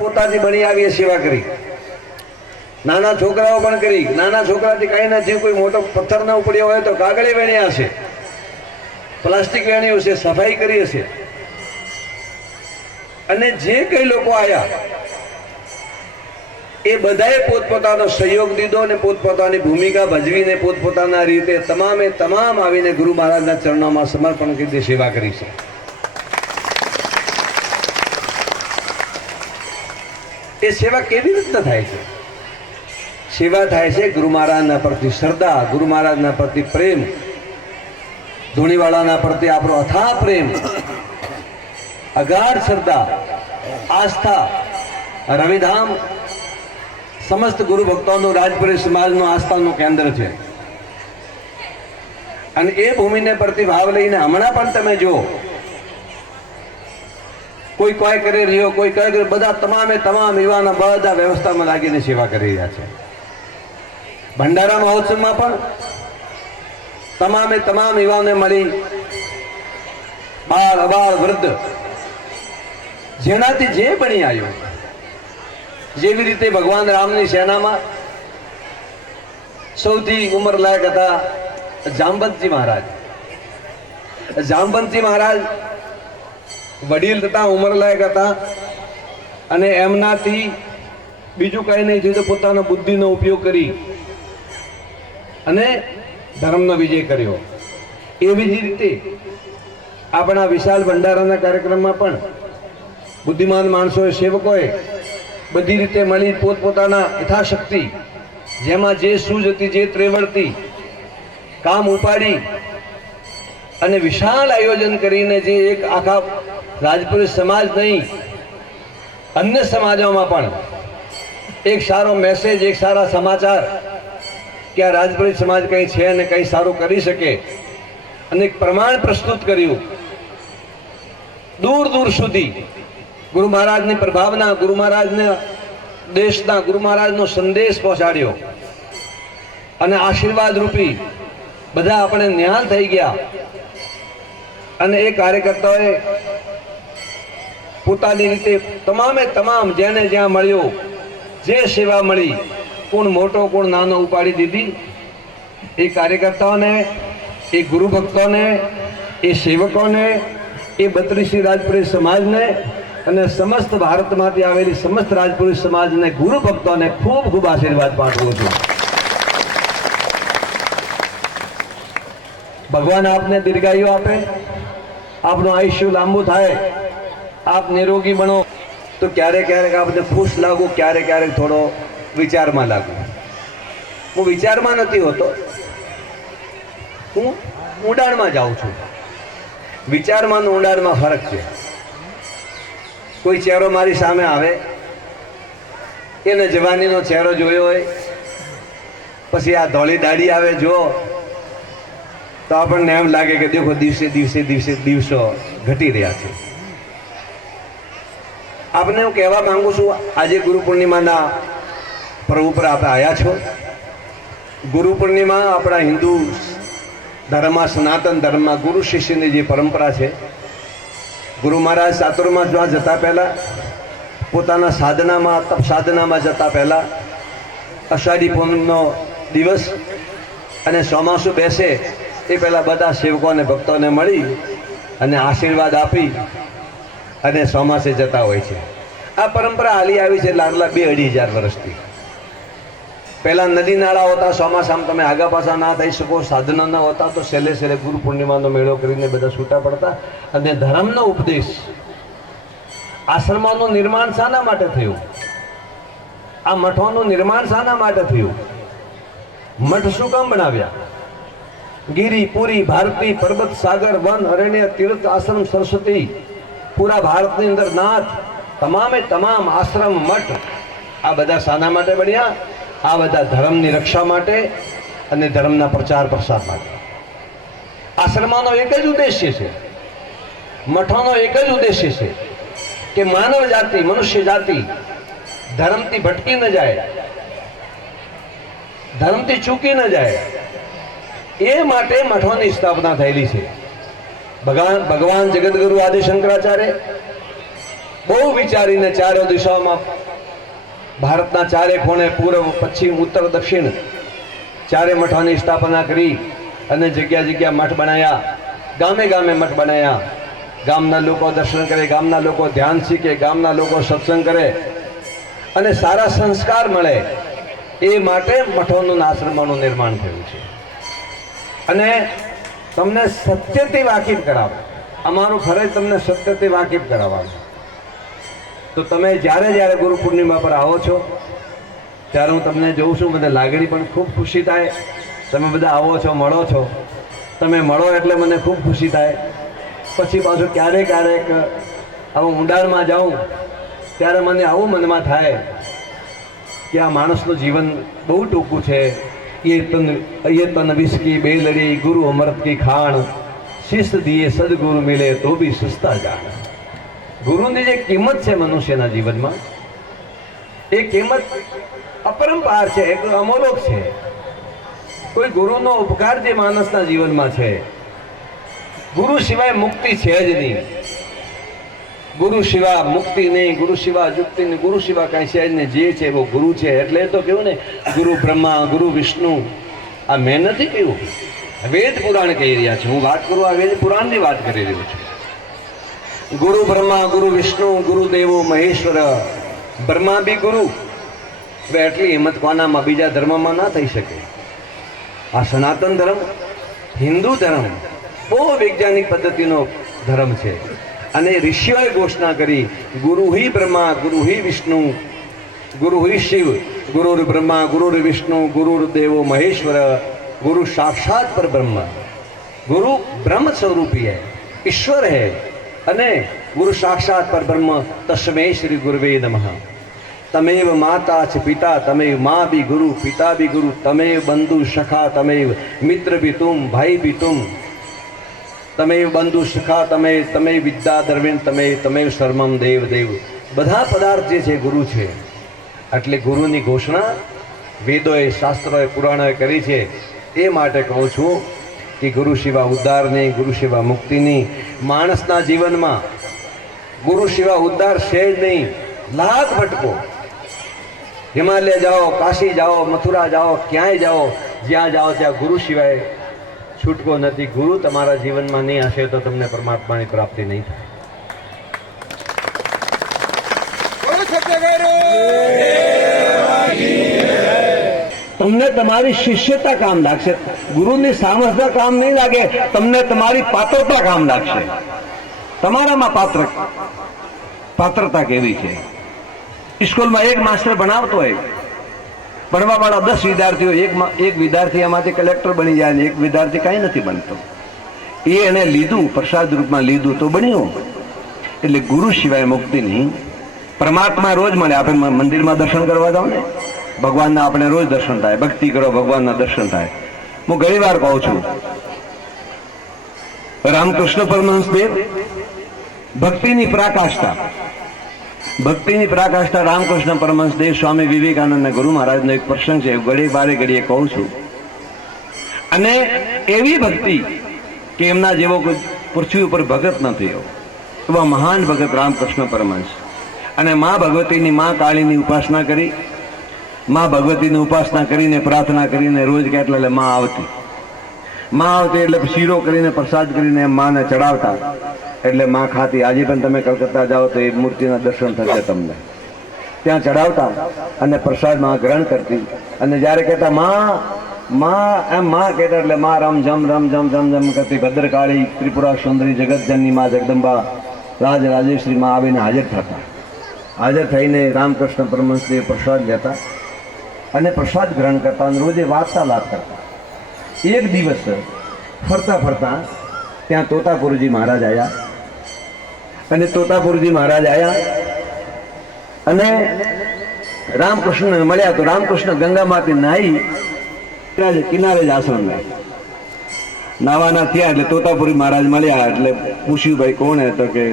પોતાથી બની આવી સેવા કરી, નાના છોકરાઓ પણ કરી. નાના છોકરાથી કઈ નથી, કોઈ મોટો પથ્થર ના ઉપડ્યો હોય તો કાગળે વેણ્યા હશે, પ્લાસ્ટિક વેણ્યું હશે, સફાઈ કરી હશે. અને જે કઈ લોકો આયા એ બધાએ પોતપોતાનો સહયોગ દીધો અને પોતપોતાની ભૂમિકા ભજવીને પોતપોતાના રીતે તમામે તમામ આવીને ગુરુ મહારાજના ચરણોમાં સમર્પણ કરી સેવા કરી છે. એ સેવા કેવી રીતના થાય છે? સેવા થાય છે ગુરુ મહારાજના પ્રતિ શ્રદ્ધા, ગુરુ મહારાજના પ્રતિ પ્રેમ, ધૂણીવાળાના પ્રતિ આપણો અથાગ પ્રેમ, અગાઢ શ્રદ્ધા, આસ્થા. રવિધામ સમસ્ત ગુરુ ભક્તોનું, રાજપુરી સમાજનું આસ્થાનું કેન્દ્ર છે. અને એ ભૂમિને પ્રતિભાવ લઈને હમણાં પણ તમે જો કોઈ કોઈ કરી રહ્યો, કોઈ કઈ કરી, બધા તમામે તમામ યુવાનો બધા વ્યવસ્થામાં લાગીને સેવા કરી રહ્યા છે. ભંડારા મહોત્સવમાં પણ તમામે તમામ યુવાનોને મળી, બાળ અબાળ વૃદ્ધ, જેનાથી જે બની આવ્યું. જેવી રીતે ભગવાન રામની સેનામાં સૌથી ઉંમરલાયક હતા જાંબવંતજી મહારાજ. જાંબવંતજી મહારાજ વડીલ હતા, ઉંમરલાયક હતા, અને એમનાથી બીજું કઈ નહીં થયું તો પોતાનો બુદ્ધિનો ઉપયોગ કરી અને ધર્મનો વિજય કર્યો. એવી જ રીતે આપણા વિશાળ ભંડારાના કાર્યક્રમમાં પણ બુદ્ધિમાન માણસોએ, સેવકોએ બધી રીતે મળી પોતપોતાના યથાશક્તિ, જેમાં જે સૂઝ હતી, જે ત્રેવડતી, કામ ઉપાડી અને વિશાળ આયોજન કરીને જે એક આખા રાજપુરી સમાજ નહીં, અન્ય સમાજોમાં પણ એક સારો મેસેજ, એક સારા સમાચાર કે આ રાજપુરી સમાજ કંઈ છે અને કંઈ સારું કરી શકે, અને એક પ્રમાણ પ્રસ્તુત કર્યું. દૂર દૂર સુધી ગુરુ મહારાજની પ્રભાવના, ગુરુ મહારાજના દેશના, ગુરુ મહારાજનો સંદેશ પહોંચાડ્યો. અને આશીર્વાદ રૂપી બધા આપણે નિહાલ થઈ ગયા. અને એ કાર્યકર્તાઓએ પોતાની રીતે તમામે તમામ જેને જ્યાં મળ્યો, જે સેવા મળી, કોણ મોટો કોણ નાનો, ઉપાડી દીધી. એ કાર્યકર્તાઓને, એ ગુરુ ભક્તોને, એ સેવકોને, એ 32 રાજપુરી સમાજને અને સમસ્ત ભારતમાંથી આવેલી સમસ્ત રાજપુરી સમાજને, ગુરુ ભક્તોને ખૂબ ખૂબ આશીર્વાદ પાઠવું છું. ભગવાન આપને દીર્ઘાયુ આપે, આપનું આયુષ્ય લાંબુ થાય, આપ નિરોગી બનો. તો ક્યારેક ક્યારેક આપણે ખુશ લાગુ, ક્યારેક ક્યારેક થોડો વિચારમાં લાગુ. હું વિચારમાં નથી હોતો, હું ઊંડાણમાં જાઉં છું. વિચારમાં અને ઊંડાણમાં ફરક છે. કોઈ ચહેરો મારી સામે આવે, એને જવાનીનો ચહેરો જોયો હોય, પછી આ ધોળી દાઢી આવે જો, તો આપણને એમ લાગે કે દેખો દિવસે દિવસે દિવસે દિવસો ઘટી રહ્યા છે. આપને હું કહેવા માંગુ છું, આજે ગુરુ પૂર્ણિમાના પર્વ ઉપર આપણે આવ્યા છો. ગુરુ પૂર્ણિમા આપણા હિન્દુ ધર્મમાં, સનાતન ધર્મમાં ગુરુ શિષ્યની જે પરંપરા છે. ગુરુ મહારાજ ચાતુર્માસ જતા પહેલા, પોતાના સાધનામાં, તપ સાધનામાં જતા પહેલા, અષાઢી પૂનમનો દિવસ અને ચોમાસું બેસે એ પહેલા બધા સેવકો અને ભક્તોને મળી અને આશીર્વાદ આપી અને ચોમાસે જતા હોય છે. આ પરંપરા હાલી આવી છે લાડલા 2-2.5 વર્ષથી. પહેલા નદી નાળા હોતા, ચોમાસામાં તમે આગા પાછા ના થઈ શકો, સાધના ન હોતા, તો છેલ્લે છેલ્લે ગુરુ પૂર્ણિમાનો મેળો કરીને બધા છૂટા પડતા. અને ધર્મનો ઉપદેશ, આશ્રમોનું નિર્માણ શાના માટે થયું? આ મઠોનું નિર્માણ શાના માટે થયું? મઠ શું કામ બનાવ્યા? ગિરી, પુરી, ભારતી, પર્વત, સાગર, વન, અરણ્ય, તીર્થ, આશ્રમ, સરસ્વતી, પૂરા ભારતની અંદર નાથ, તમામે તમામ આશ્રમ, મઠ, આ બધા શાના માટે બન્યા? આ બધા ધર્મની રક્ષા માટે અને ધર્મના પ્રચાર પ્રસાર માટે. આશ્રમનો એક જ ઉદ્દેશ્ય છે, મઠોનો એક જ ઉદ્દેશ્ય છે કે માનવ જાતિ, મનુષ્ય જાતિ ધર્મથી ભટકી ન જાય, ધર્મથી ચૂકી ન જાય. એ માટે મઠોની સ્થાપના થયેલી છે. ભગવાન જગતગુરુ આદિ શંકરાચાર્ય બહુ વિચારીને ચારે દિશાઓમાં ભારતના ચારે ખૂણે પૂર્વ પશ્ચિમ ઉત્તર દક્ષિણ ચારે મઠોની સ્થાપના કરી અને જગ્યા જગ્યા મઠ બનાવ્યા, ગામે ગામે મઠ બનાવ્યા. ગામના લોકો દર્શન કરે, ગામના લોકો ધ્યાન શીખે, ગામના લોકો સત્સંગ કરે અને સારા સંસ્કાર મળે એ માટે મઠોનું આશ્રમોનું નિર્માણ થયું છે. અને તમને સત્યથી વાકેફ કરાવે, અમારું ફરજ તમને સત્યથી વાકેફ કરાવવાનું. તો તમે જ્યારે જ્યારે ગુરુ પૂર્ણિમા પર આવો છો ત્યારે હું તમને જોઉં છું, મને લાગણી પણ ખૂબ ખુશી થાય. તમે બધા આવો છો, મળો છો, તમે મળો એટલે મને ખૂબ ખુશી થાય. પછી પાછું ક્યારેક ક્યારેક આવું ઊંડાણમાં જાઉં ત્યારે મને આવું મનમાં થાય કે આ માણસનું જીવન બહુ ટૂંકું છે. ये तन विष की बेलड़ी गुरु अमृत की खाण, शिष्य दिए सदगुरु मिले तो भी सस्ता जान. ગુરુની જે કિંમત છે મનુષ્યના જીવનમાં, એ કિંમત અપરંપાર છે, એક અમોલોક છે. કોઈ ગુરુનો ઉપકાર જે માણસના જીવનમાં છે, ગુરુ સિવાય મુક્તિ છે જ નહીં. ગુરુ સિવાય મુક્તિ નહીં, ગુરુ સિવાય યુક્તિ નહીં, ગુરુ સિવાય કાંઈ છે જ નહીં. જે છે એવો ગુરુ છે. એટલે તો કેવું ને, ગુરુ બ્રહ્મા ગુરુ વિષ્ણુ. આ મેં નથી કહ્યું, વેદ પુરાણ કહી રહ્યા છે. હું વાત કરું આ વેદ પુરાણની વાત કરી રહ્યો છું. ગુરુ બ્રહ્મા ગુરુ વિષ્ણુ ગુરુદેવો મહેશ્વર. બ્રહ્મા બી ગુરુ. હવે એટલી હિંમત કોનામાં? બીજા ધર્મમાં ના થઈ શકે. આ સનાતન ધર્મ, હિન્દુ ધર્મ બહુ વૈજ્ઞાનિક પદ્ધતિનો ધર્મ છે. અને ઋષિઓએ ઘોષણા કરી, ગુરુ હિ બ્રહ્મા ગુરુ હિ વિષ્ણુ ગુરુ હિ શિવ, ગુરુ બ્રહ્મા ગુરુ વિષ્ણુ ગુરુદેવો મહેશ્વર, ગુરુ સાક્ષાત પર બ્રહ્મ. ગુરુ બ્રહ્મ સ્વરૂપી है, ईश्वर है. અને ગુરુ સાક્ષાત પર બ્રહ્મ તસ્મૈ શ્રી ગુરવે નમઃ. તમેવ માતા ચ પિતા, તમેવ મા બી ગુરુ પિતા બી ગુરુ, તમેવ બંધુ સખા, તમેવ મિત્ર બી તુમ ભાઈ બી તુમ, તમેવ બંધુ સખા, તમેવ વિદ્યા દ્રવિણ, તમેવ સર્વમ દેવ દેવ. બધા પદાર્થ જે છે ગુરુ છે. એટલે ગુરુની ઘોષણા વેદોએ, શાસ્ત્રોએ, પુરાણોએ કરી છે. એ માટે કહું છું કે ગુરુ સિવા ઉદ્ધાર નહીં, ગુરુ સિવા મુક્તિ નહીં. માણસના જીવનમાં ગુરુ સિવા ઉદ્ધાર છે જ નહીં. લાખ ભટકો, હિમાલય જાઓ, કાશી જાઓ, મથુરા જાઓ, ક્યાંય જાઓ, જ્યાં જાઓ ત્યાં ગુરુ સિવાય છૂટકો નથી. ગુરુ તમારા જીવનમાં નહીં હશે તો તમને પરમાત્માની પ્રાપ્તિ નહીં થાય. તમને તમારી શિષ્યતા કામ લાગશે, ગુરુની સામર્થ્ય કામ નહીં લાગે. તમને તમારી પાત્રતા કામ લાગશે. તમારામાં પાત્રતા કેવી છે. સ્કૂલમાં એક માસ્ટર ભણાવતો હોય, ભણવાવાળા 10 વિદ્યાર્થીઓ, એક વિદ્યાર્થી એમાંથી કલેક્ટર બની જાય ને એક વિદ્યાર્થી કાંઈ નથી બનતો. એ એને લીધું, પ્રસાદ રૂપમાં લીધું તો બન્યું. એટલે ગુરુ સિવાય મુક્તિ નહીં. પરમાત્મા રોજ મળે. આપણે મંદિરમાં દર્શન કરવા જાઓ ને, ભગવાનના આપણે રોજ દર્શન થાય. ભક્તિ કરો, ભગવાનના દર્શન થાય. હું ઘણી વાર કહું છું, રામકૃષ્ણ પરમહંસ દેવ ભક્તિની પરાકાષ્ઠા રામકૃષ્ણ પરમહંસ દેવ સ્વામી વિવેકાનંદ ગુરુ મહારાજનો એક પ્રસંગ છે, ઘડી બારે ઘડીએ કહું છું. અને એવી ભક્તિ કે એમના જેવો કોઈ પૃથ્વી ઉપર ભગત નથી. એવા મહાન ભગત રામકૃષ્ણ પરમહંસ. અને મા ભગવતીની, મા કાળીની ઉપાસના કરી. મા ભગવતીની ઉપાસના કરીને, પ્રાર્થના કરીને રોજ કેટલા એટલે મા આવતી એટલે શીરો કરીને, પ્રસાદ કરીને માને ચડાવતા. એટલે મા ખાતી. આજે પણ તમે કલકત્તા જાઓ તો એ મૂર્તિના દર્શન થશે તમને. ત્યાં ચડાવતા અને પ્રસાદમાં ગ્રહણ કરતી. અને જ્યારે કહેતા મા કહેતા એટલે મા રમ જમ કરતી. ભદ્રકાળી, ત્રિપુરા સુંદરી, જગતજનની મા જગદંબા, રાજેશ્વરી માં આવીને હાજર થતા. હાજર થઈને રામકૃષ્ણ પરમહંસદેવ પ્રસાદ લેતા અને પ્રસાદ ગ્રહણ કરતા અને રોજે વાર્તાલાપ કરતા. એક દિવસ ફરતા ફરતા ત્યાં તોતાપુરજી મહારાજ આવ્યા. અને તોતાપુરજી મહારાજ આવ્યા અને રામકૃષ્ણ મળ્યા. તો રામકૃષ્ણ ગંગામાંથી નાહી કિનારે જ આશ્રમ નાવાના થયા. એટલે તોતાપુરી મહારાજ મળ્યા. એટલે પૂછ્યું, ભાઈ કોણ હે? તો કે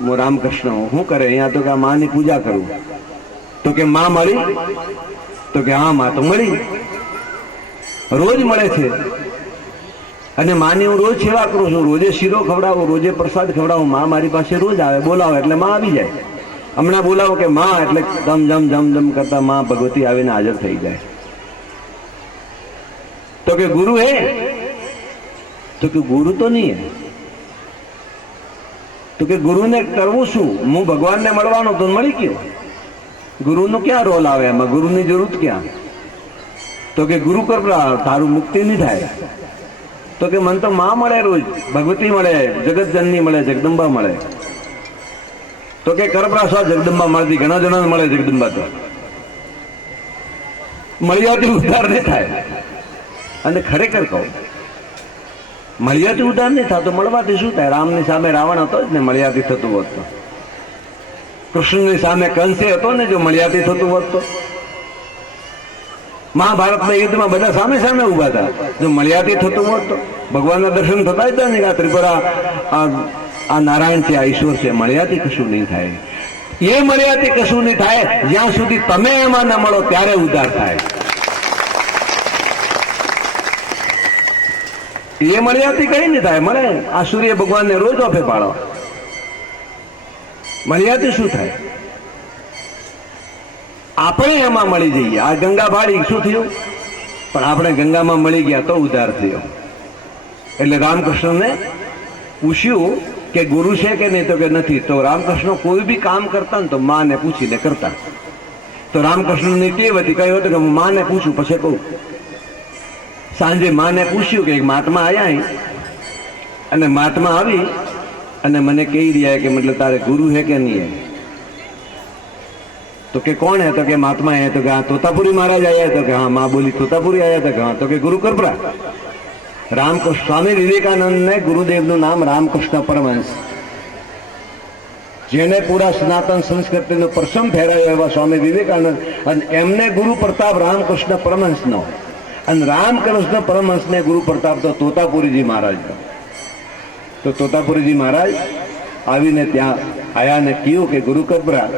હું રામકૃષ્ણ. શું કરે અહીંયા? તો કે માની પૂજા કરું. તો કે માં મળી? તો કે હા માં તો મળી, રોજ મળે છે. અને માની હું રોજ સેવા કરું છું, રોજે શીરો ખવડાવું, રોજે પ્રસાદ ખવડાવું. માં મારી પાસે રોજ આવે, બોલાવે એટલે માં આવી જાય. હમણાં બોલાવો કે માં, એટલે જમ જમ જમ જમ કરતા માં ભગવતી આવીને હાજર થઈ જાય. તો કે ગુરુ હે? તો કે ગુરુ તો નહીં હે. તો કે ગુરુને કરવું શું? હું ભગવાનને મળવાનો તો મળી ગયો. ગુરુનો ક્યાં રોલ આવે એમાં? ગુરુની જરૂર ક્યાં? તો કે ગુરુ કર તારું મુક્તિ નહીં થાય. તો કે મન તો માં મળે, રોજ ભગવતી મળે, જગતજનની મળે, જગદંબા મળે. તો કે કરપરા સ્વ જગદંબા મળતી, ઘણા જણાને મળે જગદંબા. તો મળ્યાથી ઉદ્ધાર નહીં થાય. અને ખરેખર કહું, મળ્યાથી ઉદ્ધાર નહીં થતો, મળવાથી શું થાય? રામની સામે રાવણ હતો જ ને, મળ્યાથી થતું હોત તો. કૃષ્ણની સામે કંસે હતો ને, જો મળ્યાથી થતું હોત તો. મહાભારતના યુદ્ધમાં બધા સામે સામે ઉભા હતા, જો મળ્યાથી થતું હોત તો. ભગવાનના દર્શન થતા હતા ને, આ ત્રિપુરા, આ નારાયણ છે, આ ઈશ્વર છે. મળ્યાથી કશું નહીં થાય. એ મળ્યાથી કશું નહીં થાય જ્યાં સુધી તમે એમાં ન મળો, ત્યારે ઉદ્ધાર થાય. એ મળ્યાથી કઈ નહીં થાય. મળે આ સૂર્ય ભગવાનને રોજ ઓફે પાડો, મળ્યાથી શું થાય? આપણે એમાં મળી જઈએ. આ ગંગા ભાડી શું થયું? પણ આપણે ગંગામાં મળી ગયા તો ઉદ્ધાર થયો. એટલે રામકૃષ્ણને પૂછ્યું કે ગુરુ છે કે નહીં? તો કે નથી. તો રામકૃષ્ણ કોઈ બી કામ કરતા ને તો માને પૂછીને કરતા. તો રામકૃષ્ણની ટેવ હતી, કહ્યું હતું કે હું માને પૂછું પછી કહું. સાંજે માને પૂછ્યું કે એક મહાત્મા આયા, અને મહાત્મા આવી અને મને કહી રહ્યા કે મતલબ તારે ગુરુ હે કે નહીં હે? तो के कौन है? तो के महात्मा है. तो हाँ तोतापुरी महाराज आया है. तो के हाँ. माँ बोली तोतापुरी आया था. हाँ. तो के गुरु करपरा रामकृष्ण स्वामी विवेकानंद ने गुरुदेव નું નામ રામકૃષ્ણ પરમહંસ, જેને પૂરા સનાતન સંસ્કૃતિનો પરસમ ફેરાયો એવા સ્વામી વિવેકાનંદ, અને એમને ગુરુ પ્રતાપ રામકૃષ્ણ પરમહંસનો, અને રામકૃષ્ણ પરમહંસને ગુરુ પ્રતાપ તો તોતાપુરીજી મહારાજનો. તો તોતાપુરીજી મહારાજ આવીને ત્યાં આયા ને કહ્યું કે ગુરુ કરપરા.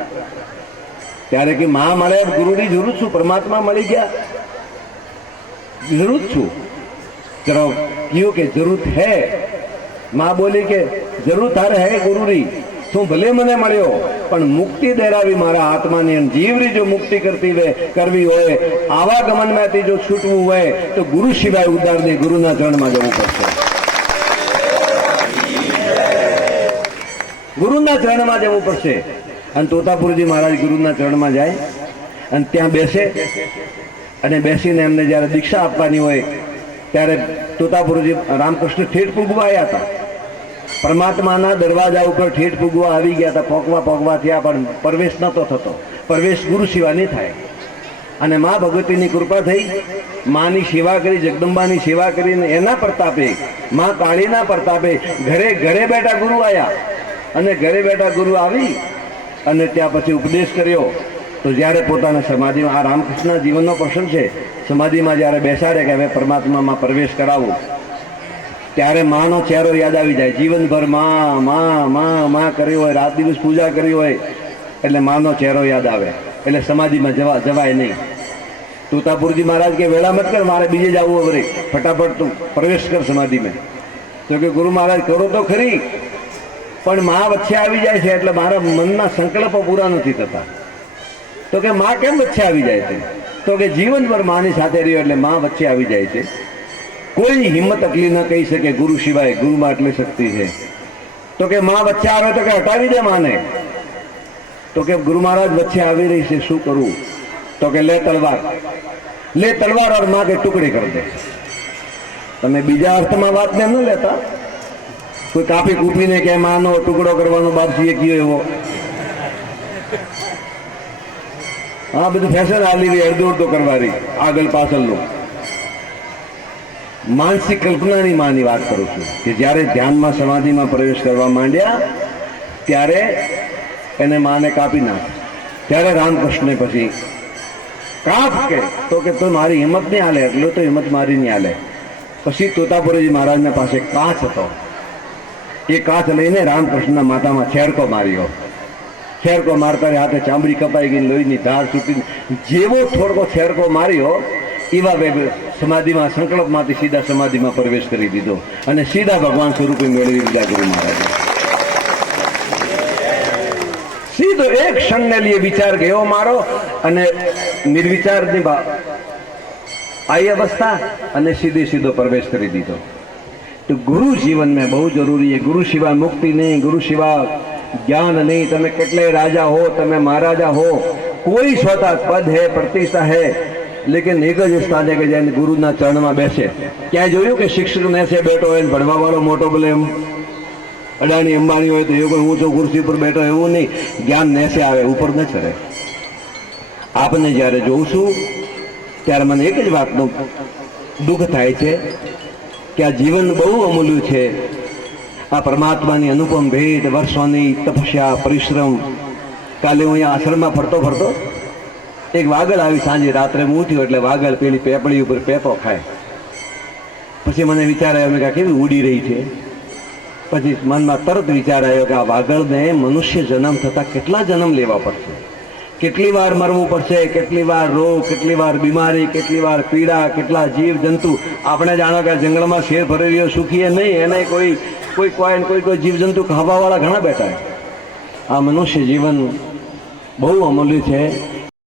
ત્યારે કે માં મળે, ગુરુની જરૂર છું, પરમાત્મા મળી ગયા, જરૂર છું. ચલો કહ્યું કે જરૂર હે. માં બોલી કે જરૂર તારે હે ગુરુની, તું ભલે મને મળ્યો, પણ મુક્તિ દેરાવી મારા આત્માની. જીવની જો મુક્તિ કરવી હોય, આવાગમનમાંથી જો છૂટવું હોય, તો ગુરુ સિવાય ઉદ્ધાર નહીં, ગુરુના ચરણમાં જવું પડશે. ગુરુના ચરણમાં જવું પડશે. અને તોતાપુરજી મહારાજ ગુરુના ચરણમાં જાય અને ત્યાં બેસે, અને બેસીને એમને જ્યારે દીક્ષા આપવાની હોય ત્યારે તોતાપુરજી રામકૃષ્ણ ઠેઠ પૂગવા આવ્યા હતા. પરમાત્માના દરવાજા ઉપર ઠેઠ પૂગવા આવી ગયા હતા. પોકવા થયા, પણ પ્રવેશ નહોતો થતો. પ્રવેશ ગુરુ સિવાય નહીં થાય. અને મા ભગવતીની કૃપા થઈ, માની સેવા કરી, જગદંબાની સેવા કરીને એના પ્રતાપે, મા કાળીના પ્રતાપે ઘરે બેઠા ગુરુ આવ્યા. અને ઘરે બેઠા ગુરુ આવી અને ત્યાં પછી ઉપદેશ કર્યો. તો જ્યારે પોતાના સમાધિમાં, આ રામકૃષ્ણ જીવનનો પ્રસંગ છે, સમાધિમાં જ્યારે બેસાડે કે હવે પરમાત્મામાં પ્રવેશ કરાવો, ત્યારે માનો ચહેરો યાદ આવી જાય. જીવનભર માં કર્યું હોય, રાત દિવસ પૂજા કરી હોય, એટલે માનો ચહેરો યાદ આવે. એટલે સમાધિમાં જવાય નહીં. તોતાપુરજી મહારાજ કે વેળા મત કર, મારે બીજે જવું હવે, ફટાફટ તું પ્રવેશ કર સમાધિમાં. તો કે ગુરુ મહારાજ કરો તો ખરી, પણ માં વચ્ચે આવી જાય છે, એટલે મારા મનના સંકલ્પો પૂરા નથી થતા. તો કે માં કેમ વચ્ચે આવી જાય છે? તો કે જીવનભર માની સાથે રહ્યો એટલે માં વચ્ચે આવી જાય છે. કોઈ હિંમત અકલી ન કહી શકે ગુરુ સિવાય, ગુરુમાં એટલી શક્તિ છે. તો કે માં વચ્ચે આવે તો કે હટાવી દે માને. તો કે ગુરુ મહારાજ વચ્ચે આવી રહી છે, શું કરવું? તો કે લે તલવાર और માં કે ટુકડે કરી દે. તમે બીજા અર્થમાં વાતને ન લેતા. કોઈ કાપી કૂપીને કે માનો ટુકડો કરવાનો બારસીએ કયો એવો, હા બધું ફેશન આલી અડધો અડધો કરવાની, આગળ પાછળનું. માનસિક કલ્પનાની માની વાત કરું છું કે જ્યારે ધ્યાનમાં સમાધિમાં પ્રવેશ કરવા માંડ્યા ત્યારે એને માને કાપી નાખ. ત્યારે રામકૃષ્ણે પછી કાપ કે તો કે તો મારી હિંમત નહીં હાલે, એટલો તો હિંમત મારી નહીં હાલે. પછી તોતાપુરજી મહારાજના પાસે કાચ હતો. એ કાચ લઈને રામકૃષ્ણના માથામાં છેડકો માર્યો. છેડકો મારતા હાથે ચામડી કપાઈ ગઈ, લોહીની ધાર છૂટી. જેવો થોડકો છેડકો માર્યો એવા સમાધિમાં, સંકલ્પમાંથી સીધા સમાધિમાં પ્રવેશ કરી દીધો અને સીધા ભગવાન સ્વરૂપે મેળવી દીધા ગુરુ મહારાજે. સીધો તો એક ક્ષણને लिए વિચાર ગયો મારો અને નિર્વિચારની आई अवस्था અને सीधे सीधो प्रवेश કરી દીધો। तो गुरु जीवन में बहुत जरूरी है। गुरु सिवा मुक्ति नहीं, गुरु सिवा ज्ञान नहीं। તમે કેટલે રાજા હો, તમે મહારાજા હો, કોઈ स्वतः पद है, प्रतिष्ठा है, लेकिन एक જ સ્થાને કે જઈને ગુરુના ચરણમાં બેસે। ક્યાં જોયું કે શિક્ષક નેસે બેઠો હોય, ભણવા વાળો મોટો બોલે એમ અડાણી અંબાણી હોય તો એવું ઊંચો ખુરશી પર બેઠો એવું નહીં। જ્ઞાન નેસે આવે, ઉપર ન ચડે। આપને જ્યારે જોઉં છું ત્યારે મને એક જ વાતનું દુઃખ થાય છે કે આ જીવન બહુ અમૂલ્ય છે। આ પરમાત્માની અનુપમ ભેટ, વર્ષોની તપસ્યા, પરિશ્રમ। કાલે હું અહીંયા આશ્રમમાં ફરતો ફરતો એક વાગડ આવી, સાંજે રાત્રે હું ઉઠ્યો એટલે વાગડ પેલી પેપડી ઉપર પેપો ખાય। પછી મને વિચાર આવ્યો કે આ કેવી ઉડી રહી છે। પછી મનમાં તરત વિચાર આવ્યો કે આ વાગડને મનુષ્ય જન્મ થતા કેટલા જન્મ લેવા પડશે, કેટલી વાર મરવું પડશે, કેટલી વાર રોગ, કેટલી વાર બીમારી, કેટલી વાર પીડા, કેટલા જીવ જંતુ। આપણે જાણો કે આ જંગલમાં શેર ફરી રહ્યો, સુખીએ નહીં, એને કોઈ જીવ જંતુ ખાવાવાળા ઘણા બેઠા। આ મનુષ્ય જીવન બહુ અમૂલ્ય છે।